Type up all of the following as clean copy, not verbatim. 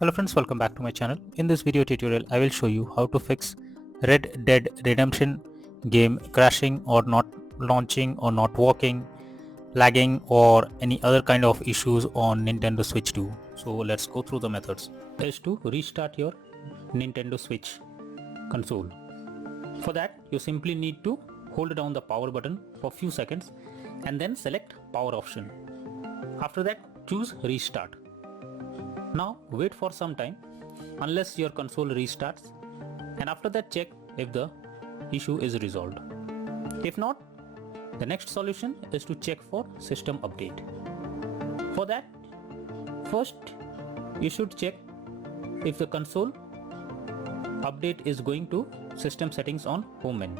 Hello friends, welcome back to my channel. In this video tutorial, I will show you how to fix Red Dead Redemption game crashing or not launching or not working, lagging or any other kind of issues on Nintendo Switch 2. So let's go through the methods. Is to restart your Nintendo Switch console. For that, you simply need to hold down the power button for few seconds and then select power option. After that, choose restart. Now wait for some time unless your console restarts, and after that check if the issue is resolved. If not, the next solution is to check for system update. For that, first you should check if the console update is going to system settings on home menu.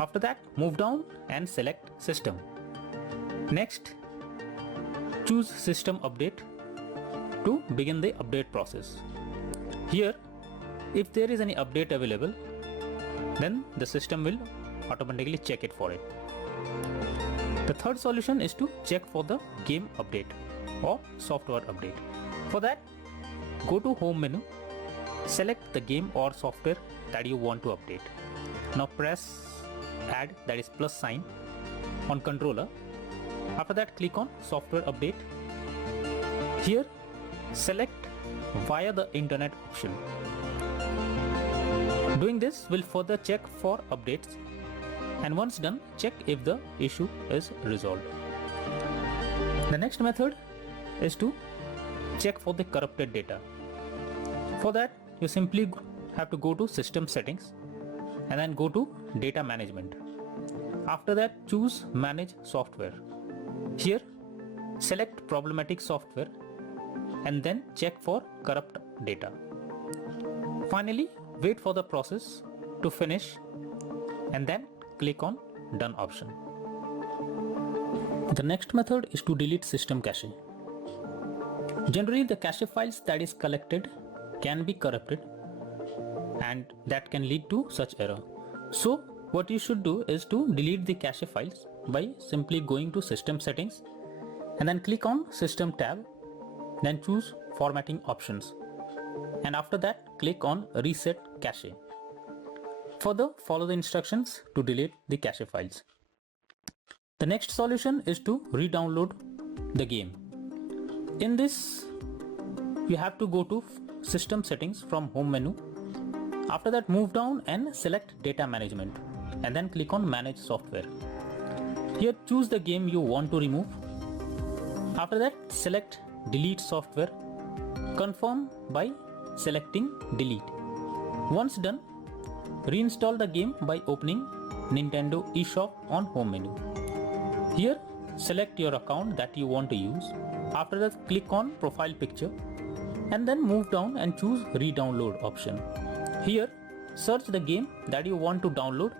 After that, move down and select system. Next, choose system update to begin the update process. Here, if there is any update available, then the system will automatically check it for it. The third solution is to check for the game update or software update. For that, go to home menu, select the game or software that you want to update. Now press add, that is plus sign, on controller. After that, click on software update. Here, select via the internet option. Doing this will further check for updates, and once done, check if the issue is resolved. The next method is to check for the corrupted data. For that, you simply have to go to system settings and then go to data management. After that, choose manage software. Here, select problematic software and then check for corrupt data. Finally, wait for the process to finish and then click on done option. The next method is to delete system cache. Generally, the cache files that is collected can be corrupted and that can lead to such error. So what you should do is to delete the cache files by simply going to system settings and then click on system tab, then choose formatting options, and after that click on reset cache. Further, follow the instructions to delete the cache files. The next solution is to re-download the game. In this, you have to go to system settings from home menu. After that, move down and select data management and then click on manage software. Here, choose the game you want to remove. After that, select delete software. Confirm by selecting delete. Once done, reinstall the game by opening Nintendo eShop on home menu. Here, select your account that you want to use. After that, click on profile picture and then move down and choose re-download option. Here, search the game that you want to download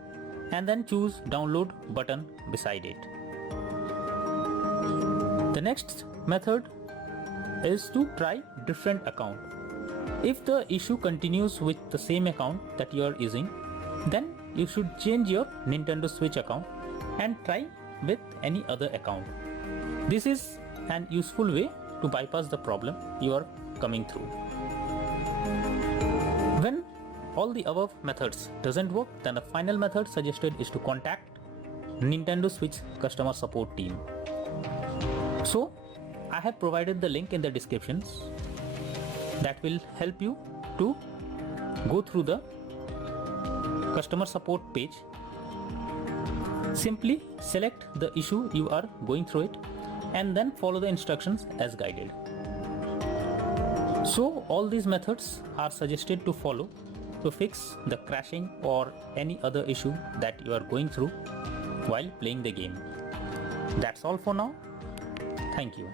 and then choose download button beside it. The next method is to try different account. If the issue continues with the same account that you are using, then you should change your Nintendo Switch account and try with any other account. This is an useful way to bypass the problem you are coming through. When all the above methods doesn't work, then the final method suggested is to contact Nintendo Switch customer support team. So I have provided the link in the descriptions that will help you to go through the customer support page. Simply select the issue you are going through it and then follow the instructions as guided. So all these methods are suggested to follow to fix the crashing or any other issue that you are going through while playing the game. That's all for now. Thank you.